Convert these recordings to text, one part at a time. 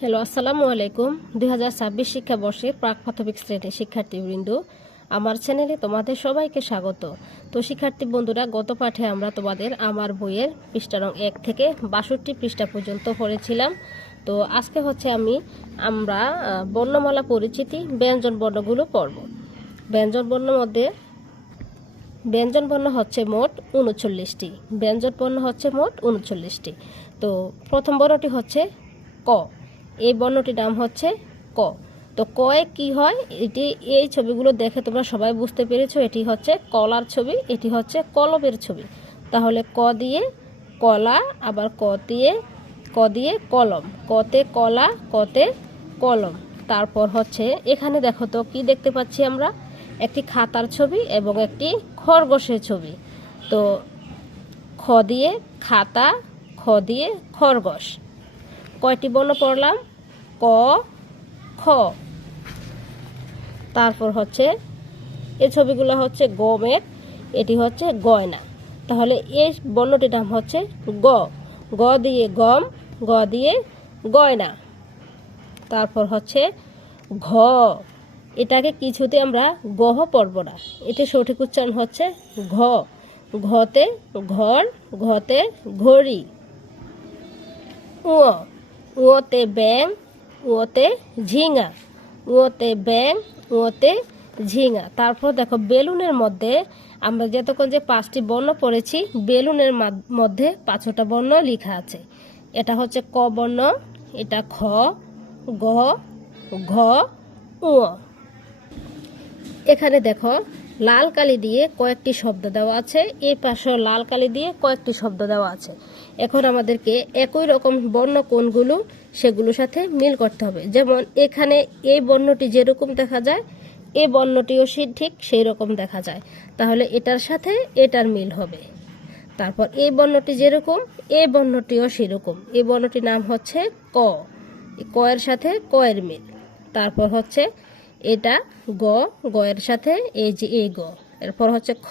Hello, আসসালামু আলাইকুম। 2026 শিক্ষাবর্ষে প্রাক প্রাথমিক শ্রেণীর শিক্ষার্থীবৃন্দ, আমার চ্যানেলে তোমাদের সবাইকে স্বাগত। তো শিক্ষার্থী বন্ধুরা, গত পাঠে আমরা তোমাদের আমার বইয়ের পৃষ্ঠা নং 1 থেকে 62 পৃষ্ঠা পর্যন্ত পড়েছিলাম। তো আজকে আমরা বর্ণমালা পরিচিতি, ব্যঞ্জন বর্ণগুলো পড়ব। ব্যঞ্জন বর্ণের মধ্যে ব্যঞ্জন বর্ণ হচ্ছে মোট 39টি। ব্যঞ্জন বর্ণ হচ্ছে মোট 39টি। তো প্রথম বর্ণটি হচ্ছে ক। এই বর্ণটির নাম হচ্ছে ক। তো কয়ে কি হয়, এই ছবিগুলো দেখে তোমরা সবাই বুঝতে পেরেছো, এটি হচ্ছে কলার ছবি, এটি হচ্ছে কলমের ছবি। তাহলে ক দিয়ে কলা, আবার ক দিয়ে কলম, কতে কলা, কতে কলম। তারপর হচ্ছে এখানে দেখো তো কি দেখতে পাচ্ছি আমরা, একটি খাতার ছবি এবং একটি খরগোশের ছবি। তো খ দিয়ে খাতা, খ দিয়ে খরগোশ। কয়টি বর্ণ পড়লাম? ক, খ। তারপর হচ্ছে এই ছবিগুলো হচ্ছে গমের, এটি হচ্ছে গয়না। তাহলে এই বর্ণটির নাম হচ্ছে গ। গ দিয়ে গম, গ দিয়ে গয়না। তারপর হচ্ছে ঘ। এটাকে কিছুতে আমরা গহ পড়ব না, এটি সঠিক উচ্চারণ হচ্ছে ঘ। ঘতে ঘর, ঘতে ঘড়ি। উ, উতে ব্যাং, উতে ঝিঙা, উতে ব্যাং, উতে ঝিঙা। তারপর দেখো বেলুনের মধ্যে আমরা যতক্ষণ যে 5টি বর্ণ পড়েছি, বেলুনের মধ্যে 5টা বর্ণ লেখা আছে। এটা হচ্ছে ক বর্ণ, এটা খ, গ, ঘ, উ। এখানে দেখো লাল কালি দিয়ে কয়েকটি শব্দ দেওয়া আছে, এই পাশেও লাল কালি দিয়ে কয়েকটি শব্দ দেওয়া আছে। এখন আমাদেরকে একই রকম বর্ণ কোনগুলো সেগুলোর সাথে মিল করতে হবে। যেমন এখানে এই বর্ণটি যেরকম দেখা যায়, এই বর্ণটিও ঠিক সেই রকম দেখা যায়, তাহলে এটার সাথে এটার মিল হবে। তারপর এই বর্ণটি যেরকম, এই বর্ণটিও সেরকম। এই বর্ণটির নাম হচ্ছে ক। ক এর সাথে ক এর মিল। তারপর হচ্ছে এটা গ, গ এর সাথে এই যে এই গ। এরপর হচ্ছে খ,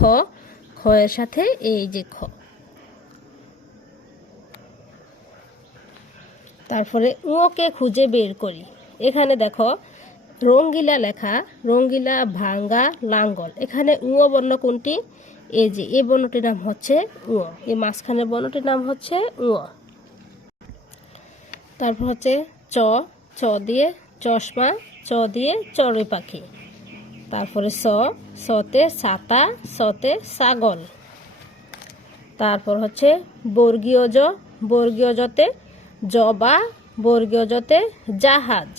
খ এর সাথে এই যে খ। তারপরে উকে খুঁজে বের করি। এখানে দেখো রঙ্গিলা লেখা, রঙ্গিলা, ভাঙ্গা, লাঙ্গল। এখানে উ বর্ণ কোনটি? এই যে এই বর্ণটির নাম হচ্ছে উ। এই মাঝখানের বর্ণটির নাম হচ্ছে উ। তারপর হচ্ছে চ, চ দিয়ে চশমা, চ দিয়ে চড়ুই পাখি। তারপরে স, সতে ছাতা, সতে ছাগল। তারপর হচ্ছে বর্গীয় জ, বর্গীয় জতে জবা, বর্গীয় জতে জাহাজ।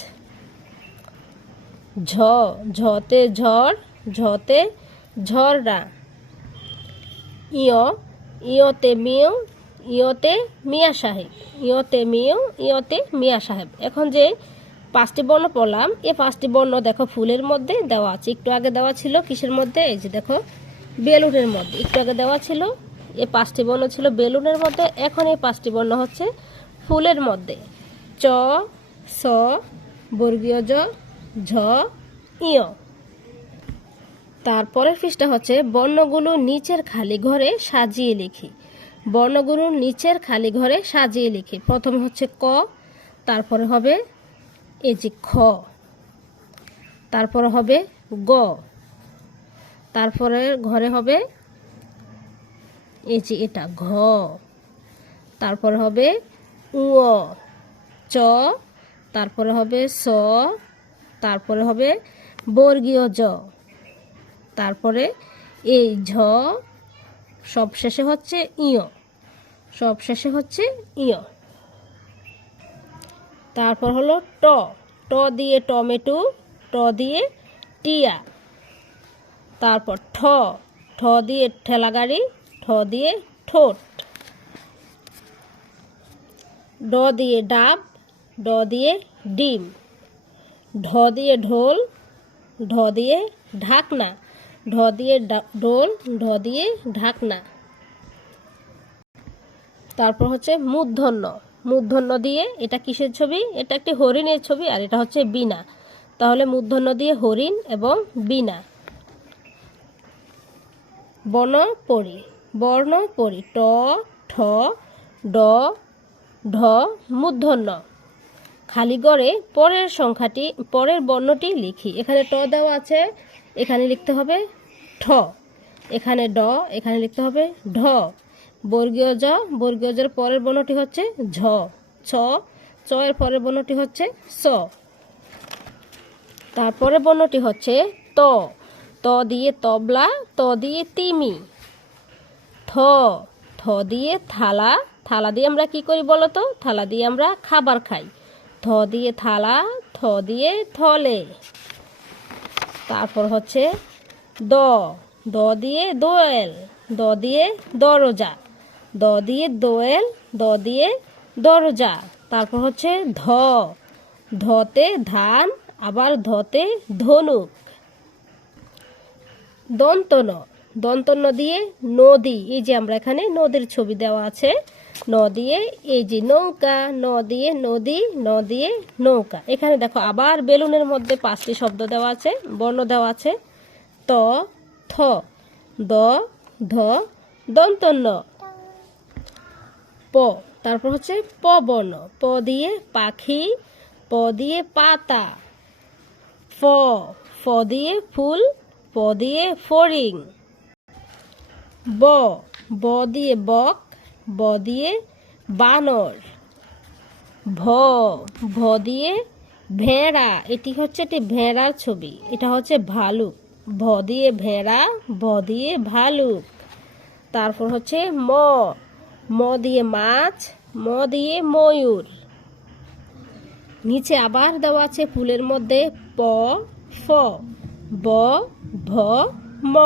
ঝ, ঝতে ঝড়, ঝতে ঝরনা। ইয়, ইয়তে মিউ, ইয়তে মিয়া সাহেব, ইয়তে মিউ, ইয়তে মিয়া সাহেব। এখন যে 5টি বর্ণ পড়লাম, এই 5টি বর্ণ দেখো ফুলের মধ্যে দেওয়া আছে। একটু আগে দেওয়া ছিল কিসের মধ্যে? এই যে দেখো বেলুনের মধ্যে। একটু আগে দেওয়া ছিল, এই 5টি বর্ণ ছিল বেলুনের মধ্যে, এখন এই 5টি বর্ণ হচ্ছে ফুলের মধ্যে। চ, স, বর্গীয় জ, ঝ, ইয়। তারপরের পৃষ্ঠা হচ্ছে বর্ণগুলো নিচের খালি ঘরে সাজিয়ে লিখি। বর্ণগুলো নিচের খালি ঘরে সাজিয়ে লিখি। প্রথম হচ্ছে ক, তারপরে হবে এই যে খ, তারপরে হবে গ, তারপরে ঘরে হবে এই যে এটা ঘ, তারপরে হবে উ, চ, তারপরে হবে স, তারপরে হবে বর্গীয় জ, তারপরে এই ঝ, সব শেষে হচ্ছে ইয়, সব শেষে হচ্ছে ইয়। তারপর হলো ট, ট দিয়ে টমেটো, ট দিয়ে টিয়া। তারপর ঠ, ঠ দিয়ে ঠেলাগাড়ি, ঠ দিয়ে ঠোঁট। ড দিয়ে ডাব, ড দিয়ে ডিম। ঢ দিয়ে ঢোল, ঢ দিয়ে ঢাকনা, ঢ দিয়ে ঢোল, ঢ দিয়ে ঢাকনা। তারপর হচ্ছে মূর্ধন্য, মূর্ধন্য দিয়ে এটা কিসের ছবি? এটা একটি হরিণের ছবি, আর এটা হচ্ছে বীণা। তাহলে মূর্ধন্য দিয়ে হরিণ এবং বীণা। বর্ণ পড়ি, বর্ণ পড়ি। ট, ঠ, ড, ঢ, মূর্ধন্য। খালি ঘরে পরের বর্ণটি লিখি। এখানে ট দেওয়া আছে, এখানে লিখতে হবে ঠ। এখানে ড, এখানে লিখতে হবে ঢ। বর্গীয় জ, বর্গীয় জের পরের বর্ণটি হচ্ছে ঝ। ছ, চ এর পরের বর্ণটি হচ্ছে স। তারপরে বর্ণটি হচ্ছে ত। ত দিয়ে তবলা, ত দিয়ে তিমি। থ, থ দিয়ে থালা, থালা দিয়ে আমরা কি করি বলো তো? থালা দিয়ে আমরা খাবার খাই। থ দিয়ে থালা, থ দিয়ে থলে। তারপর হচ্ছে দ, দ দিয়ে দোয়েল, দ দিয়ে দরজা। দ দিয়ে দোয়েল, দ দিয়ে দরজা। তারপর হচ্ছে ধ, ধতে ধান, আবার ধতে ধনুক। দন্ত ন, দন্ত ন দিয়ে নদী। এই যে আমরা এখানে নদীর ছবি দেওয়া আছে। ন দিয়ে এই যে নৌকা, ন দিয়ে নদী, ন দিয়ে নৌকা। এখানে দেখো আবার বেলুনের মধ্যে 5টি শব্দ দেওয়া আছে, বর্ণ দেওয়া আছে। ত, থ, দ, ধ, দন্ত ন। প, তারপর হচ্ছে প বর্ণ। প দিয়ে পাখি, প দিয়ে পাতা। ফ, ফ দিয়ে ফুল, প দিয়ে ফড়িং। ব, ব দিয়ে বক, ব দিয়ে বানর। ভ, ভ দিয়ে ভেড়া। এটি হচ্ছে একটি ভেড়ার ছবি, এটা হচ্ছে ভালুক। ভ দিয়ে ভেড়া, ভ দিয়ে ভালুক। তারপর হচ্ছে ম, ম দিয়ে মাছ, ম দিয়ে ময়ূর। নিচে আবার দেওয়া আছে ফুলের মধ্যে প, ফ, ব, ভ, ম।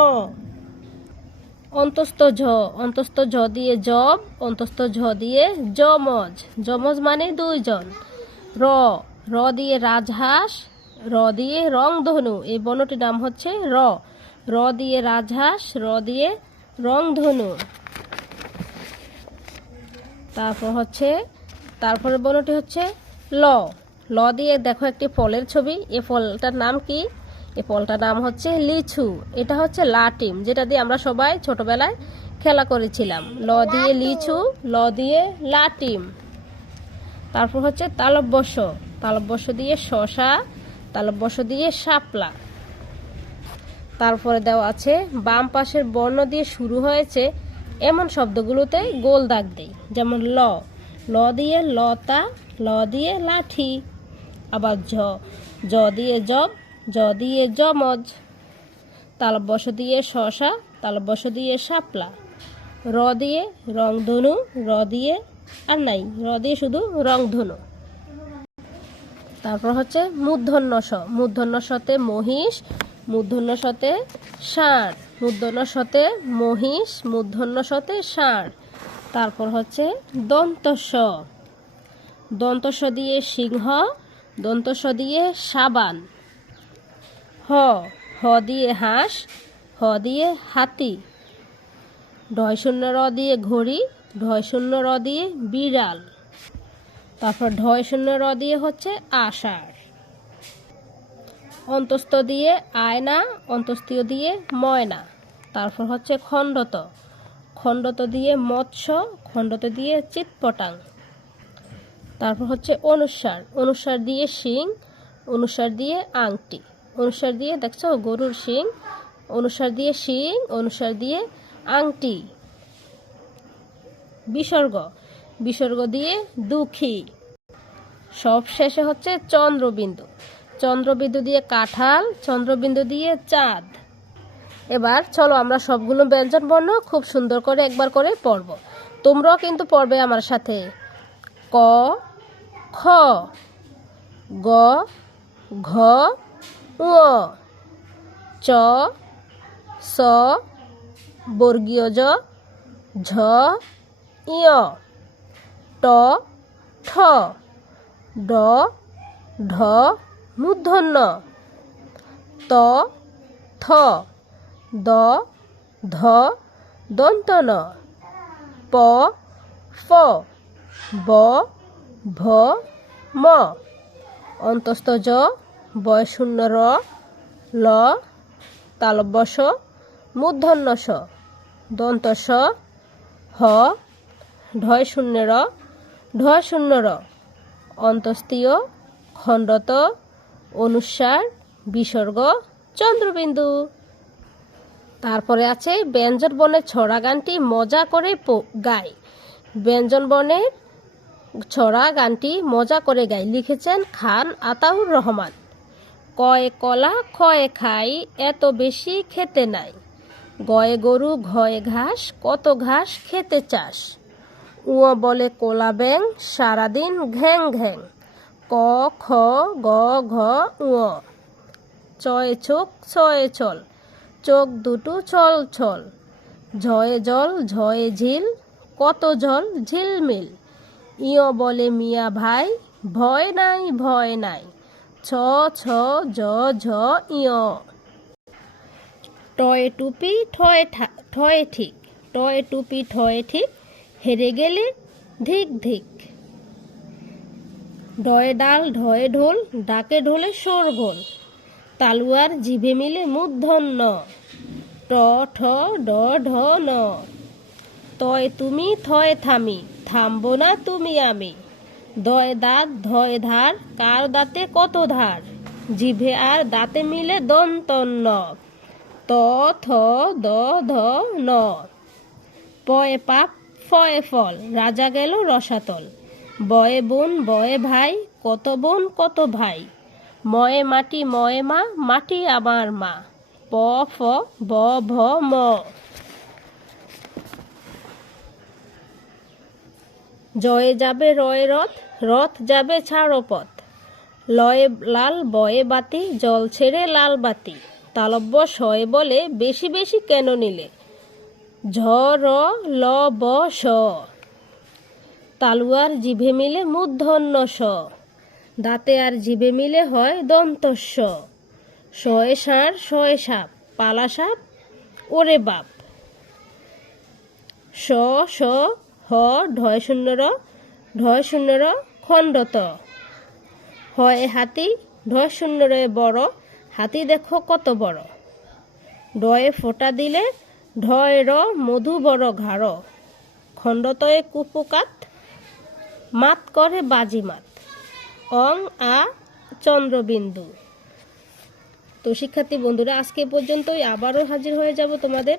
অন্তস্থ ঝ, অন্তস্থ ঝ দিয়ে জব, অন্তস্থ ঝ দিয়ে যমজ। যমজ মানে 2 জন। র, র দিয়ে রাজহাঁস, র দিয়ে রংধনু। এই বর্ণটির নাম হচ্ছে র। র দিয়ে রাজহাঁস, র দিয়ে রংধনু। তারপরে বর্ণটি হচ্ছে ল। ল দিয়ে দেখো একটি ফলের ছবি। এই ফলটার নাম কি? এই ফলটার নাম হচ্ছে লিচু। এটা হচ্ছে লাটিম, যেটা দিয়ে আমরা সবাই ছোটবেলায় খেলা করেছিলাম। ল দিয়ে লিচু, ল দিয়ে লাটিম। তারপর হচ্ছে তালব্যস্য। তালব্যস্য দিয়ে শশা, তালব্যস্য দিয়ে শাপলা। তারপরে দেওয়া আছে বাম পাশের বর্ণ দিয়ে শুরু হয়েছে এমন শব্দগুলোতে গোল দাগ দেই। যেমন ল, ল দিয়ে লতা, ল দিয়ে লাঠি। আবার ঝ, জ দিয়ে জব, জ দিয়ে যমজ। তালব্যস্য দিয়ে শশা, তালব্যস্য দিয়ে শাপলা। র দিয়ে রংধনু, র দিয়ে আর নাই, র দিয়ে শুধু রংধনু। তারপর হচ্ছে মূর্ধন্য ষ। মূর্ধন্য শতে মহিষ, মূর্ধন্য শতে ষাঁড়। মূর্ধন্য শতে মহিষ, মূর্ধন্য শতে ষাঁড়। তারপর হচ্ছে দন্ত স। দন্ত স দিয়ে সিংহ, দন্ত স দিয়ে সাবান। হ, হ দিয়ে হাঁস, হ দিয়ে হাতি। ঢয় শূন্য র দিয়ে ঘড়ি, ঢয় শূন্য র দিয়ে বিড়াল। তারপর ঢয় শূন্য র দিয়ে হচ্ছে আষাঢ়। অন্তস্থ দিয়ে আয়না, অন্তস্থীয় দিয়ে ময়না। তারপর হচ্ছে খণ্ডত। খণ্ডত দিয়ে মৎস্য, খণ্ডত দিয়ে চিৎপটাং। তারপর হচ্ছে অনুস্বার। অনুস্বার দিয়ে শিং, অনুস্বার দিয়ে আংটি। অনুস্বার দিয়ে দেখছো গরুর শিং, অনুস্বার দিয়ে শিং, অনুস্বার দিয়ে আংটি। বিসর্গ। বিসর্গ দিয়ে দুঃখী। সব শেষে হচ্ছে চন্দ্রবিন্দু। চন্দ্রবিন্দু দিয়ে কাঁঠাল, চন্দ্রবিন্দু দিয়ে চাঁদ। এবার চলো আমরা সবগুলো ব্যঞ্জন বর্ণ খুব সুন্দর করে একবার করে পড়ব। তোমরাও কিন্তু পড়বে আমার সাথে। ক, খ, গ, ঘ, ঙ, চ, স, বর্গীয় জ, ঝ, ইয়, ট, ঠ, ড, ঢ, মূর্ধন্য, ত, থ, দ, ধ, দন্ত ন, প, ফ, ব, ভ, ম। অন্তস্থ জ, বয় শূন্য র, ল, তালব্য স, মূর্ধন্য স, দন্ত স, হ, ঢয় শূন্য র, ঢয় শূন্য র। অন্তস্তীয়, খণ্ডত, অনুস্বার, বিসর্গ, চন্দ্রবিন্দু। তারপরে আছে ব্যঞ্জন বর্ণের ছড়া গানটি মজা করে গাই। ব্যঞ্জন বর্ণের ছড়া গানটি মজা করে গাই, লিখেছেন খান আতাউর রহমান। কয়ে কলা খয়ে খাই, এত বেশি খেতে নাই। গয়ে গরু ঘয়ে ঘাস, কত ঘাস খেতে চাস। উঁ বলে কোলা ব্যাং, সারাদিন ঘ্যাং ঘ্যাং। ক খ গ ঘ উঁ। চয়ে চোখ ছয়ে চল, চোখ দুটো ছল ছল। ঝয়ে জল ঝয়ে ঝিল, কত জল ঝিলমিল। ইয় বলে মিয়া ভাই, ভয় নাই ভয় নাই। ছ ছ জ ঝ ইয়। টয়ে টুপি ঠয়ে ঠিক, টয়ে টুপি ঠয়ে ঠিক। হেরে গেলে ধিক ধিক। ডয়ে ডাল ঢয়ে ঢোল, ডাকে ঢোলে শোরগোল। তালুয়ার জিভে মিলে মূর্ধন্য, ট ঠ ড ঢ ন। তয় তুমি থয়ে থামি, থামবো না তুমি আমি। দয় দাঁত ধয় ধার, কার দাঁতে কত ধার। জিভে আর দাঁতে মিলে দন্তন্য, ত থ দ ধ ন। পয়ে পাপ ফয়ে ফল, রাজা গেল রসাতল। বয়ে বোন বয়ে ভাই, কত বোন কত ভাই। ময়ে মাটি ময়ে মা, মাটি আমার মা। প ফ ব ভ ম। জয়ে যাবে রয়ে রথ, রথ যাবে ছাড়ো পথ। লয়ে লাল বয়ে বাতি, জল ছেড়ে লাল বাতি। তালব্য শয়ে বলে, বেশি বেশি কেন নিলে। ঝ র ল ব স। তালুয়ার জিভে মিলে মূর্ধন্য স। দাঁতে আর জিভে মিলে হয় দন্তস্ব। শয়ে ষাঁড় শয়ে সাপ, পালা সাপ ওরে বাপ। স স হ ঢয় শূন্য র, ঢয় শূন্য র খণ্ডত। হয় হাতি, ঢয় শূন্য রে বড়, হাতি দেখো কত বড়। ডয়ে ফোঁটা দিলে, ঢয় র মধু বড় ঘাড়। খণ্ডতয়ে কুপকাত, মাত করে বাজিমাত। অং আ চন্দ্রবিন্দু। তো শিক্ষার্থী বন্ধুরা, আজকে পর্যন্তই। আবারও হাজির হয়ে যাব তোমাদের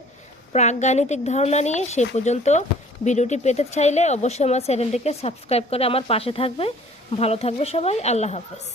প্রাকগাণিতিক ধারণা নিয়ে। সে পর্যন্ত ভিডিওটি পেতে চাইলে অবশ্যই আমার চ্যানেলটিকে সাবস্ক্রাইব করে আমার পাশে থাকবে। ভালো থাকবে সবাই। আল্লাহ হাফেজ।